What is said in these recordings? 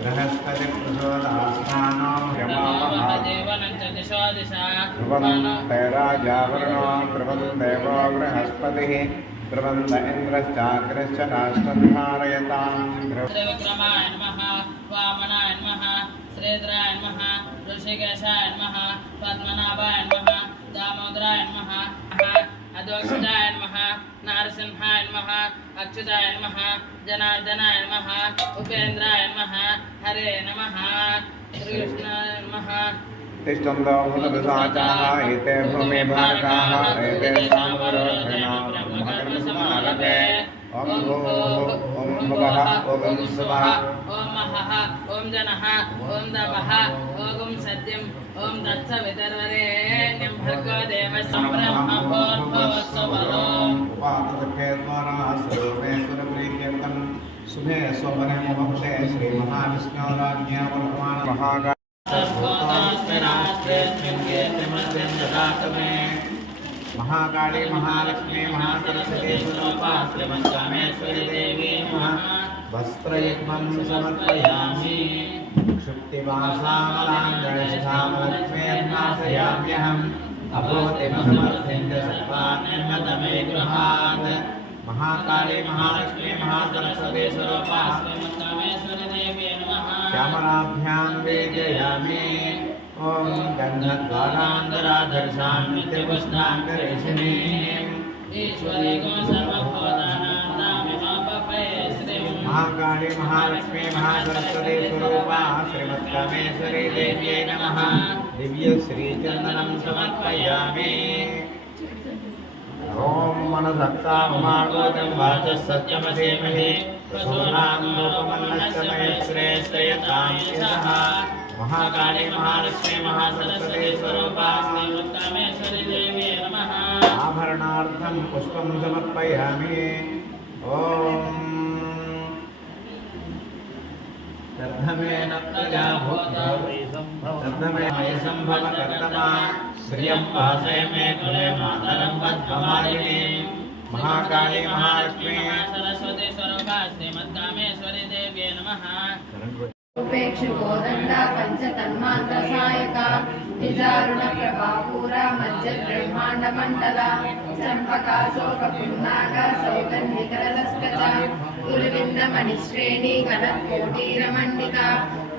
बृहस्पति प्रचोदयास्मानो दैराजावरणो ध्रुवं देवो बृहस्पतिः ध्रुवन्त इन्द्रश्चाग्रश्च राष्ट्रं धारयतां त्रिविक्रमाय नमः वामनाय नमः श्रीधराय नमः ऋषिकेशाय नमः पद्मनाभाय नमः दामोदराय नमः अधोक्षजाय नमः नारसिंहाय नमः अच्युताय नमः जनार्दनाय नमः उपेन्द्राय नमः हरे नमः श्रीकृष्णाय नमः तिष्ठन्तो भूतपिशाचाः एते भूमिभारकाः एते सामरोधना ब्रह्मकर्मसमारभे ॐ भूः ॐ भुवः ॐ सुवः ॐ महः ॐ जनः ॐ दवः ॐ सत्यं ॐ तत्सवितर्वरेण्यं भर्गो देवस्य ब्रह्मभूर्भुवस्सुवः उपातसखेद्वारासुरे सुरप्रीत्यर्थं शुभे स्वपने मुहूर्ते श्रीमहाविष्णोराज्ञा वर्तमान महागा महाकाली महालक्ष्मी महासरस्वती स्वरूपा श्रीमन्कामेश्वरी देवी वस्त्रयुग्मं समर्पयामि क्षुप्तिवासामलाङ्गणेशामलक्ष्मीर्नाशयाम्यहम् अभूतिमसमर्थ्यन्त सर्वान्यन्नतमे गृहात् महाकाली महालक्ष्मी महासरस्वती स्वरूपा श्रीमन्कामेश्वरी देवी नमः श्यामलाभ्यां वेदयामि ॐ गन्धद्वारान्तराधर्षां नित्यपुष्णाङ्करेशिनीम् ईश्वरी गो सर्वभूतानां नामिहापफे श्रीं महाकाली महालक्ष्मी महासरस्वती स्वरूपा श्रीमत्कामेश्वरी देव्यै नमः दिव्यश्रीचन्दनं समर्पयामि ॐ मनसक्ता उमागोचं वाचः सत्यमधीमहि प्रसूनां रूपमन्नश्चमयश्रेष्ठयतां यशः महाकाली महालक्ष्मी महासरस्वती स्वरूपा श्रीमत्कामेश्वरी देवी नमः आभरणार्थं पुष्पं समर्पयामि ॐ दर्धमेन प्रजा दर्धमे संभव कर्तमा श्रियं वासे मे कुले मातरं वद्भवारिणी महाकाली महालक्ष्मी सरस्वती स्वरूपा श्रीमत्कामेश्वरी देवी नमः उपेक्षुकोदण्डा पञ्चतन्मात्रसायका निजारुण प्रभापूरा मज्जब्रह्माण्डमण्डला चम्पका शोकपुन्नागा सौगन्धिकरलस्कचा गुरुविन्दमणिश्रेणी गणकोटीरमण्डिता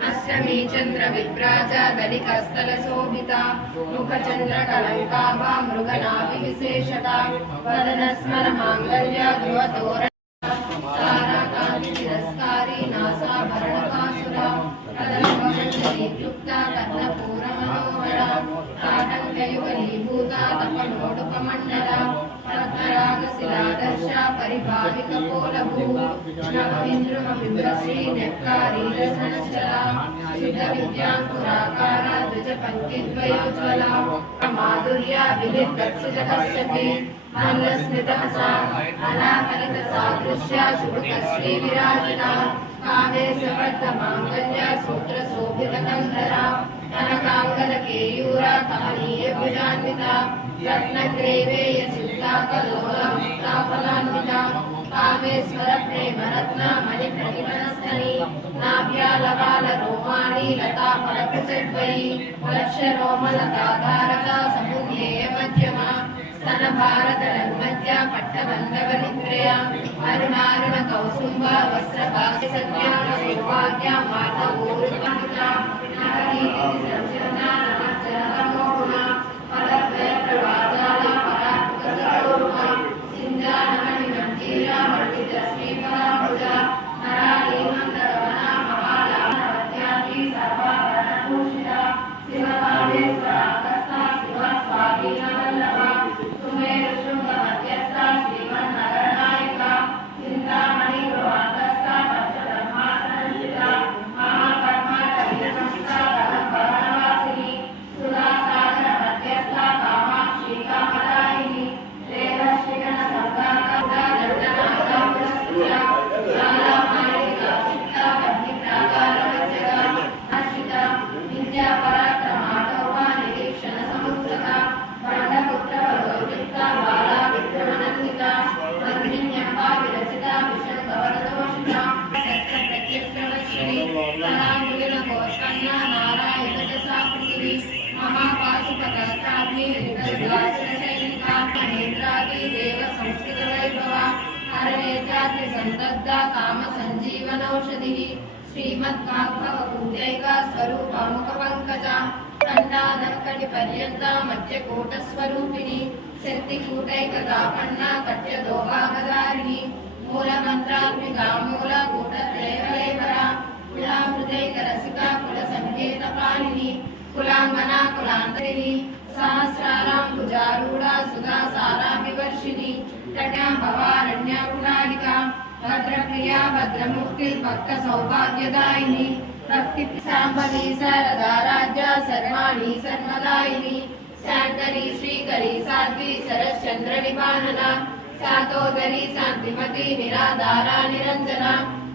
अष्टमी चन्द्रविभ्राजा दलिकस्थलशोभिता मुखचन्द्रकलङ्काभा मृगनाभिविशेषता वदनस्मरमाङ्गल्या ध्रुवतोरण ताराकान्तिरस्कारी नासाभरणकासुरा कदम्बमञ्जरीयुक्ता कर्णपूरमनोहरा ताटङ्कयुगलीभूता तपनोडुपमण्डला रत्नरागशिलादर्शा परिभाविकपोलभू नवमिन्द्रुममिन्द्रश्रीन्यक्कारीरसनश्चला शुद्धविद्याङ्कुराकारा द्विजपङ्क्तिद्वयोज्ज्वला माधुर्या विलिप्तक्षितकश्यपि मल्लस्मितमसा अनाकलितसादृश्या शुभकश्रीविराजिता कामे सपद्धमाङ्गल्या सूत्रशोभितकन्धरा कनकाङ्गलकेयूरा कमनीयभुजान्विता रत्नग्रैवेयचिन्ताकलोलमुक्ताफलान्विता कामेश्वरप्रेमरत्ना मणिप्रतिमनस्तनी नाभ्यालवालरोमाणी लताफलकुचद्वयी लक्ष्यरोमलताधारका समुन्नेयमध्यमा स्तनभारतरन्मध्या पट्टबन्धवनिद्रया अरुणारुणकौसुम्बा वस्त्रभाग्यसज्ञा सौभाग्या मातवोरुता सैनिका महेन्द्रादि देव संस्कृत वैभव हरनेत्राग्नि संदग्ध काम संजीवनौषधि श्रीमद्भागवत पूजैक स्वरूप मुख पंकज खंडादक्कटि पर्यंत मध्यकूट स्वरूपिणी शक्तिकूटैक दापन्न कट्य दोभागधारिणी मूल मंत्रात्मिका मूल कूट त्रयवलेवरा कुलामृदैक रसिका कुल संकेत पाणिनी कुलांगना कुलांतरिणी सहस्रारां भुजारूढ़ा सुधा सारा विवर्षिणी तट्या भवारण्या कुलालिका भद्रप्रिया भद्रमुक्ति भक्त सौभाग्यदायिनी भक्ति सांबवी शारदा राज्या सर्वाणी सर्वदायिनी शांकरी श्रीकरी साध्वी सरश्चंद्र विपानना सातोदरी शांतिमती निराधारा निरंजना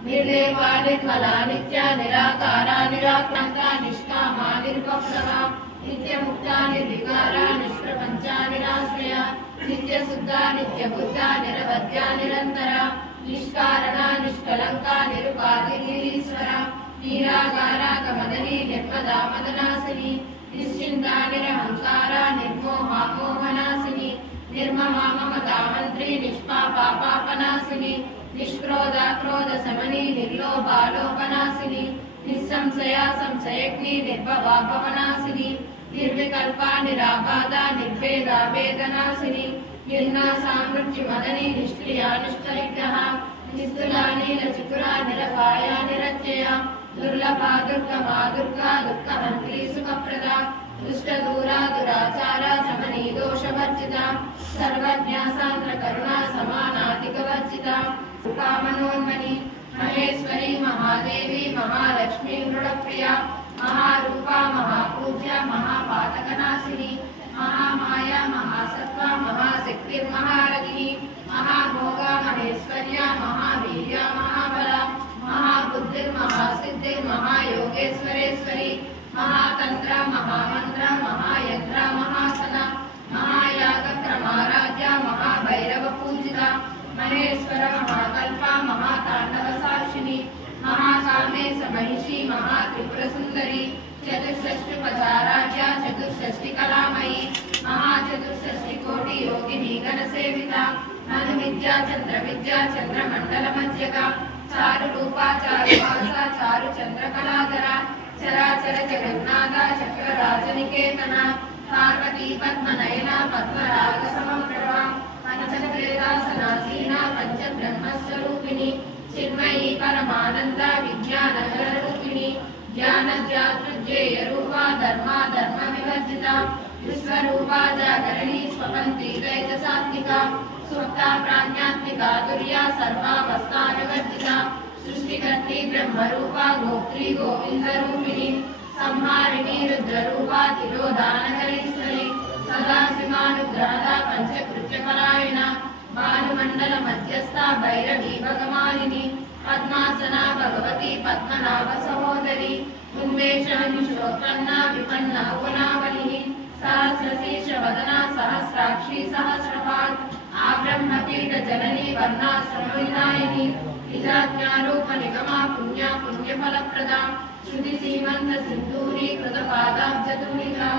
निर्लेपा निर्मला नित्या निराकारा निराक्रांता निष्कामा निर्वक्रमा नित्यमुक्ता निर्विकारा निष्प्रपंचा निराश्रया नित्यशुद्धा नित्यबुद्धा निरवध्या निरंतरा निष्कारणा निष्कलंका निरुपाधि निरीश्वरा निराकारा कमदनी निर्मदा मदनासिनी निश्चिंता निरहंकारा निर्मोहा मोहनासिनी निर्ममा ममता मंत्री निष्पापा पापनासिनी निष्क्रोधा क्रोध समनी निर्लोभा लोभनासिनी निस्संशया संशयग्नि निर्भवा भवनासिनी निर्विकल्पा निराबाधा निर्भेदा वेदनासिनी निर्नासा मृत्युमदनी निष्क्रिया निष्करिग्रहा निस्तुला नीलचिकुरा निरपाया निरत्यया दुर्लभा दुर्गमा दुर्गा दुःखहन्त्री सुखप्रदा दुष्टदूरा दुराचारा समनी दोषवर्जिता सर्वज्ञा सान्द्र करुणा समानाधिकवर्जिता रूपा मनोन्मणि महेश्वरी महादेवी महालक्ष्मी मृडप्रिया महारूपा महापूज्या महापातकनाशिनी महामाया महासत्त्वा महाशक्तिर्महारथिनी महाभोगा महेश्वर्या महावीर्या महाबला महाबुद्धिर्महासिद्धिर्महायोगेश्वरेश्वरी महातंत्र महामंत्र महायंत्र महासना महायागक्रमाराध्या महाभैरव पूजिता महेश्वर महाकल्पा महातांडव साक्षिणी महाकामेश महिषी महात्रिपुरसुंदरी चतुष्षष्टिपचाराध्या चतुष्षष्टि कलामयी महाचतुष्षष्टि कोटि योगिनी गणसेविता मनुविद्या चंद्रविद्या चंद्रमंडल मध्यका चारु रूपा चारु भाषा चारु चंद्र कलाधरा चराचर जगन्नाथ चक्रराजनिकेतना पार्वती पद्मनयना पद्मराग समप्रभा पंचक्रीडासनासीना पंचब्रह्मस्वरूपिणी चिन्मयी परमानंद विज्ञानरूपिणी ज्ञानज्ञातृज्येय रूपा धर्मा धर्म विवर्जिता विश्वरूपा जागरणी स्वपन्ती दैजसात्मिका सुप्ता प्राज्ञात्मिका तुर्या सर्वावस्था विवर्जिता सृष्टिकर्त्री ब्रह्मरूपा गोत्री गोविंदरूपिणी संहारिणी रुद्ररूपा तिरोधानकरीश्वरी सदाशिवानुग्रहदा पंचकृत्यपरायणा भानुमंडल मध्यस्था भैरवी भगमालिनी पद्मासना भगवती पद्मनाभ सहोदरी उन्मेषान्विषोत्पन्ना विपन्ना गुणावलिः सहस्रशीर्ष वदना सहस्राक्षी सहस्रपात् आब्रह्मपीठ जननी वर्णाश्रमविदायिनी विजात्यारूप निगमा पुण्या पुण्यफलप्रदा श्रुति सीमंत सिंधूरी कृत पादाब्जतुलिका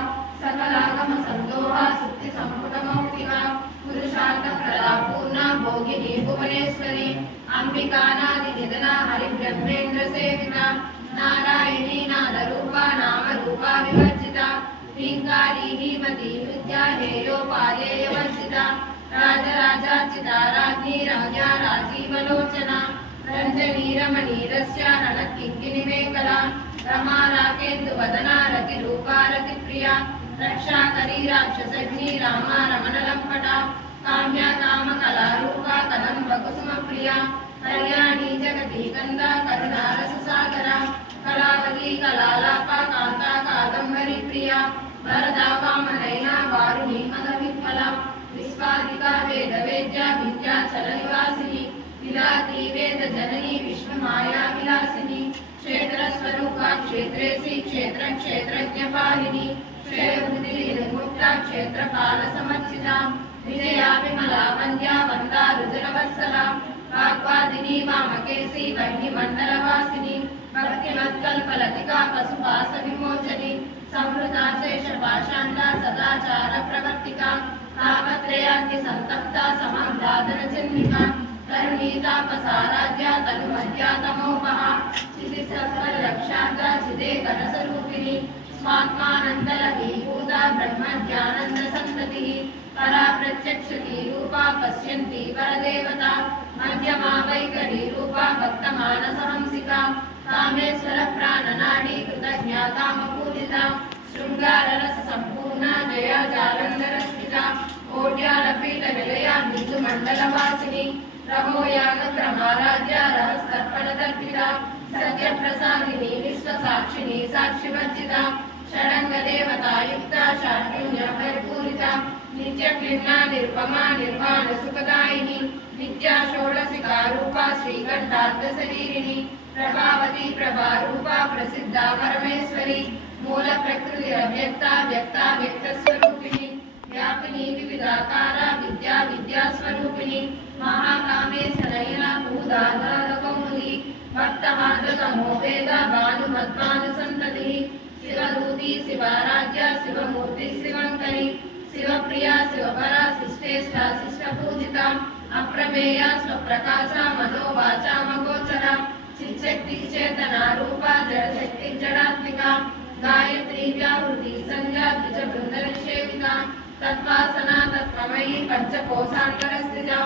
सकलागम संदोहा सुक्ति संपुट मौक्तिका पुरुषार्थ प्रदा पूर्णा भोगिनी भुवनेश्वरी अंबिकानादि निधना हरि ब्रह्मेन्द्र सेविता नारायणी नादरूपा नाम रूपा विवर्जिता ह्रींकारी हीमती विद्या हेयोपादेय वर्जिता राजराजार्चिता राज्ञी राजा राजीवलोचना रंजनी रमणीरस्य रणकिङ्किणिमेखला रमा राकेन्दुवदना रतिरूपा रतिप्रिया रक्षाकरी राक्षसग्नी रामा रमणलम्पटा काम्या कामकलारूपा कदम्बकुसुमप्रिया कल्याणी जगती कन्दा करुणारससागरा कलावती कलालापा कान्ता कादम्बरी प्रिया वरदा वामनयना वारुणी मदविह्वला विश्वादिका वेदवेद्या विद्याचलनिवासिनी विलाती वेद जननी विश्वमाया विलासिनी क्षेत्रस्वरूपा क्षेत्रेसी क्षेत्र क्षेत्रज्ञपालिनी क्षेत्रबुद्धि निर्मुक्ता क्षेत्रपाल समर्चिता विजया विमला वन्द्या वन्दा रुजनवत्सला वाग्वादिनी वामकेशी वह्निमण्डलवासिनी भक्तिमत्कल्पलतिका पशुपाश विमोचनी संवृता शेषपाषाण्डा सदाचार प्रवर्तिका तापत्रयाग्नि संतप्ता समग्रादन चिन्हिका करुणीतापसाराध्या तनुमध्या तमोपहा चितिसत्वरक्षार्था चिदेकरसरूपिणी स्वात्मानन्दलभीभूता ब्रह्मज्ञानन्दसन्ततिः परा प्रत्यक्षती रूपा पश्यन्ती परदेवता मध्यमा वैखरी रूपा भक्तमानसहंसिका कामेश्वर प्राणनाडी कृतज्ञातामपूजिता शृङ्गाररससम्पूर्णा जया जालन्धरस्थिता कोट्यालपीठनिलया बिन्दुमण्डलवासिनी रमोयागक्रमाराध्या रहस्तर्पणदर्पिता सत्यप्रसादिनी विश्वसाक्षिणी साक्षिवर्जिता षडङ्गदेवतायुक्ता शार्दूल्यभयपूरिता नित्यक्लिन्ना निरुपमा निर्वाणसुखदायिनी नित्या षोडशिका रूपा श्रीकण्ठार्धशरीरिणी प्रभावती प्रभारूपा प्रसिद्धा परमेश्वरी मूलप्रकृतिरव्यक्ता व्यक्ता व्यक्तस्वरूपिणी व्यापिनी विविधाकारा विद्या विद्यास्वरूपिणी महाकामेशनयना भूदाधारकौमुदी भक्तहार्दतमो वेद भानुमद्भानुसन्ततिः शिवदूती शिवाराध्या शिवमूर्ति शिवङ्करी शिवप्रिया शिवपरा शिष्टेष्टा शिष्टपूजिता अप्रमेया स्वप्रकाशा मनोवाचा मगोचरा चिच्चक्ति चेतना रूपा जडशक्ति जडात्मिका गायत्री व्याहृति संज्ञा द्विजबृन्दनिषेविता तत्त्वासना तत्त्वमयी पञ्चकोशान्तरस्थिता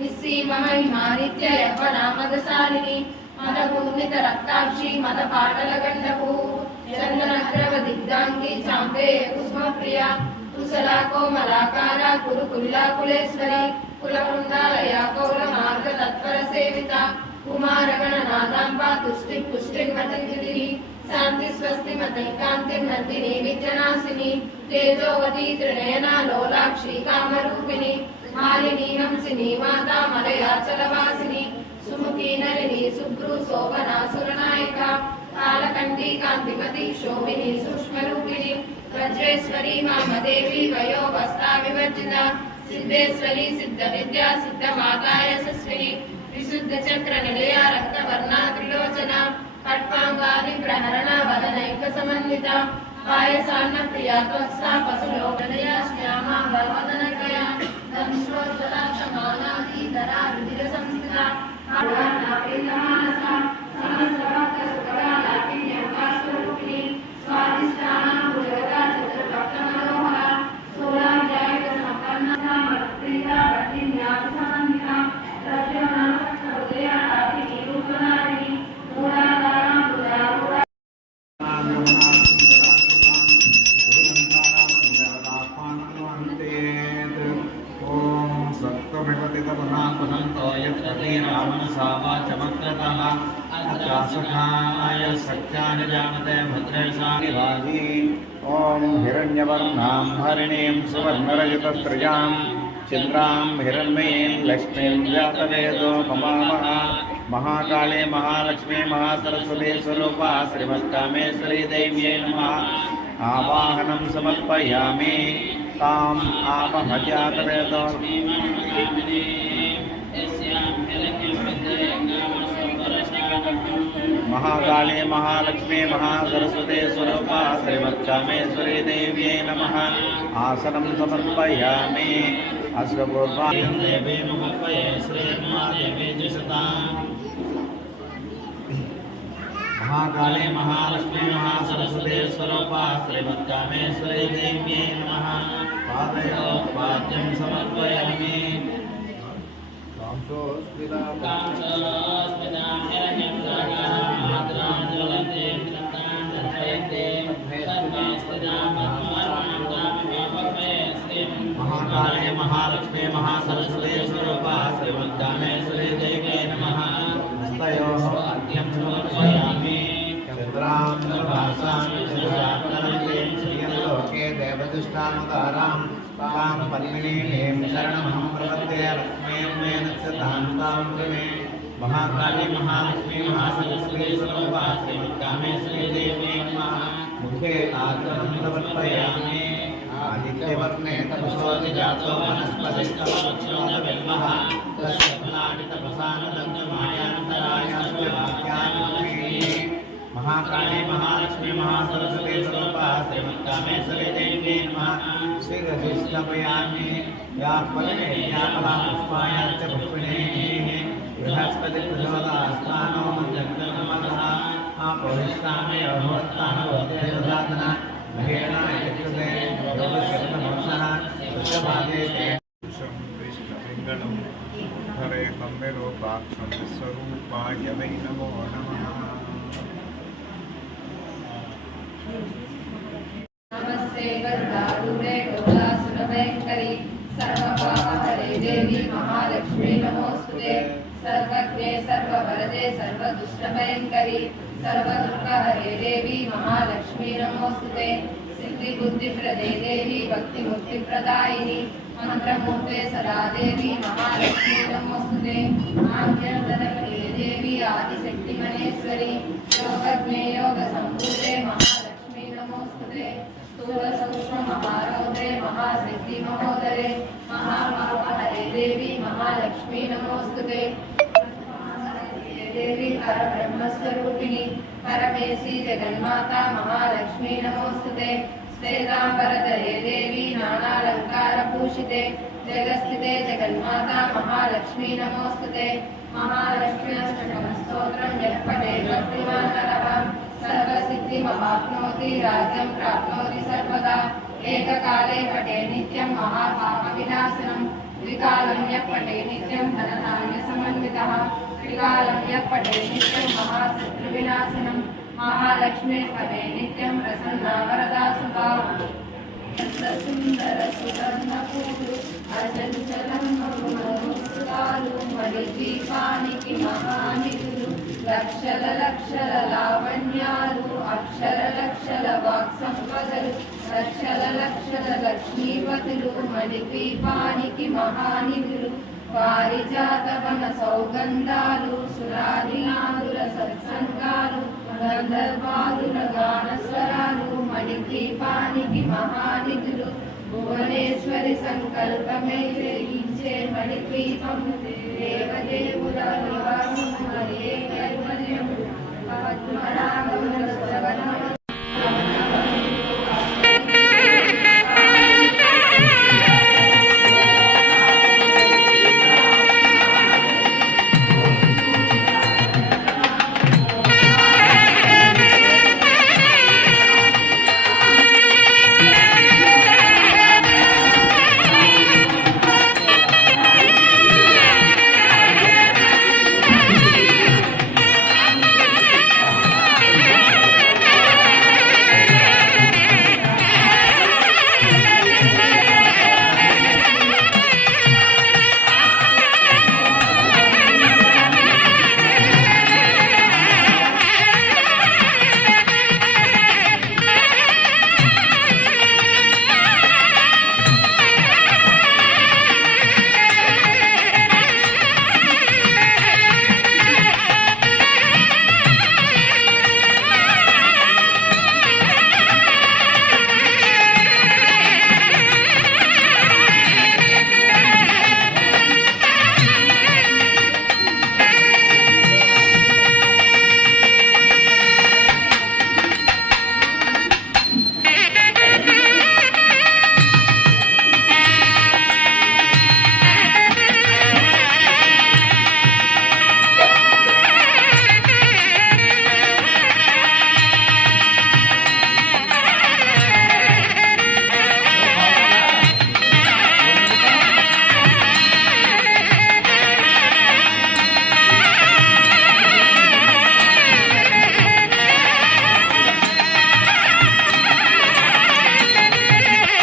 निस्सीममहिमा नित्य यौवनामदशालिनी मदपूर्णितरक्ताक्षी मदपाटलगण्डभू चन्दनद्रवदिग्धाङ्गी चाम्बे कुसुमप्रिया कुशला कोमलाकारा कुरुकुल्लाकुलेश्वरी कुलवृन्दालया कौलमार्गतत्परसेविता कुमारगणनादाम्बा तुष्टिपुष्टिर्मतिर्गिरिः शान्ति स्वस्ति मतैकान्तिर्नन्दिनी विद्यनाशिनी तेजोवती त्रिनयना लोलाक्षी कामरूपिणी मालिनी हंसिनी माता मलयाचलवासिनी सुमुखी नलिनी सुभ्रू शोभना सुरनायिका कालकण्ठी कान्तिमती शोभिनी सूक्ष्मरूपिणी वज्रेश्वरी मामदेवी वयोवस्था विवर्जिता सिद्धेश्वरी सिद्धविद्या सिद्धमाता यशस्विनी विशुद्धचक्रनिलया रक्तवर्णा त्रिलोचना खट्वाङ्गानि प्रहरणा वदनैकसमन्विता पायसान्नप्रिया त्वत्सा पशुलोकनया श्यामा वरवदनकया दंश्रोज्ज्वला क्षमानाधीधरा रुधिरसंस्थिता आर्वाणापीतमानसा सहस्रभक्तसुकरा लाकिन्यङ्कास्वरूपिणी स्वादिष्टानां भुजगता चतुर्भक्तमनोहरा सोलाध्यायुधसम्पन्ना मत्प्रीता भक्तिन्यासमन्विता तद्योनासक्तहृदया आर्तिनी रूपनारिणी मूलाधारां बुधारूढा सख्यानि जानते भद्रेशानि भागी ॐ हिरण्यवर्णां हरिणीं सुवर्णरजतस्रजां चन्द्रां हिरण्मयीं लक्ष्मीं जातवेदो ममामः महाकाले महालक्ष्मी महासरस्वती स्वरूपा श्रीमत्कामेश्वरी देव्यै नमः आवाहनं समर्पयामि ताम् आपहजातवेदो महाकाले महालक्ष्मी महासरस्वती स्वरूपा श्रीमत्कामेश्वरी देव्यै नमः आसनं समर्पयामि अश्वपूर्वां देवी नमः श्रीर्मादेवी जिषताम् महाकाले महालक्ष्मी महासरस्वती स्वरूपा श्रीमत्कामेश्वरी देव्यै नमः पादयोः पाद्यं समर्पयामि महाकाले महालक्ष्मी महासरस्वती स्वरूपा श्रीमत्कामेश्वरी देव्यै नमः हस्तयोः अर्घ्यं समर्पयामि चन्द्रां प्रभासां शिरसाकरन्तीं श्रियलोके देवदुष्टानुतारां तां पद्मिनीं शरणमहं प्रपद्ये लक्ष्मीं मे नक्षतां तां मे महाकाली महालक्ष्मी महासरस्वती स्वरूपा श्रीमत्कामेश्वरी देव्यै नमः मुखे आचरणं समर्पयामि आदित्यवर्णे तपसोऽधिजातो वनस्पतिस्तवक्षोजबिम्बः तस्य फलानि तपसा न दग्धमायान्तरायाश्च वाक्यानि महाकाली महालक्ष्मी महासरस्वती स्वरूपा श्रीमत्कामेश्वरी देवी नमः श्रीरजिष्ठपयामि या फले या कला पुष्पाया च पुष्पिणेः बृहस्पति प्रचोदयास्तानो जगन्नमः आपरिष्टामे अहोत्तानवद्यदातना महेण इत्युक्ते योगशब्दमोक्षः सुषभागे कृष्णपिङ्गलं हरे कम्बिरूपाक्षं विश्वरूपाय वै नमो नमः। नमस्ते वरदारूढे गौरासुरभयङ्करि सर्वपापहरे देवी महालक्ष्मी नमोऽस्तुते सर्वज्ञे सर्ववरदे सर्वदुष्टभयङ्करि सर्वदुःखहरे देवी महालक्ष्मी नमोऽस्तुते सिद्धिबुद्धिप्रदे देवी भक्तिमुक्तिप्रदायिनि मंत्रमूर्ते सदा देवी महालक्ष्मी नमोस्तुते आज्ञाधनप्रिये देवी आदिशक्तिमनेश्वरी योगज्ञे योगसम्भूते महालक्ष्मी नमोस्तुते स्थूल सूक्ष्म महारौद्रे महासिद्धि महोदरे महापापहरे देवी महालक्ष्मी नमोस्तुते देवी परब्रह्मस्वरूपिणी परमेशी जगन्माता महालक्ष्मी नमोस्तुते श्वेतांबरधरे देवी नानालंकारभूषिते जगस्थिते जगन्माता महालक्ष्मी नमोस्तुते महालक्ष्मी अष्टकस्तोत्रं यः पठेत् भक्तिमानः सर्वसिद्धिमवाप्नोति राज्यं प्राप्नोति सर्वदा एककाले पठे नित्यं महापापविनाशनं द्विकालं यः पठे नित्यं धनधान्यसमन्वितः त्रिकालं यः पठे नित्यं महाशत्रुविनाशनं महालक्ष्मी पदे नित्यं प्रसन्ना वरदा सुभा सुंदर सुवर्णपूरु अचंचलं मरुमरुसुतालु मणिद्वीपानिकि महानिधुलु लक्षल लक्षल लावण्यालु अक्षर लक्षल वाक्संपदलु लक्षल लक्षल लक्ष्मीपతులు మణిద్వీపానికి మహానిధులు పారిజాతవన సౌగంధాలు సురాదినాదుల సత్సంగాలు గంధర్వాదుల గానస్వరాలు మణిద్వీపానికి మహానిధులు భువనేశ్వరి సంకల్పమే గ్రహించే మణిద్వీపం దేవదేవుల నివాసము హరే కైవల్యము పద్మనాభముల శ్రవణము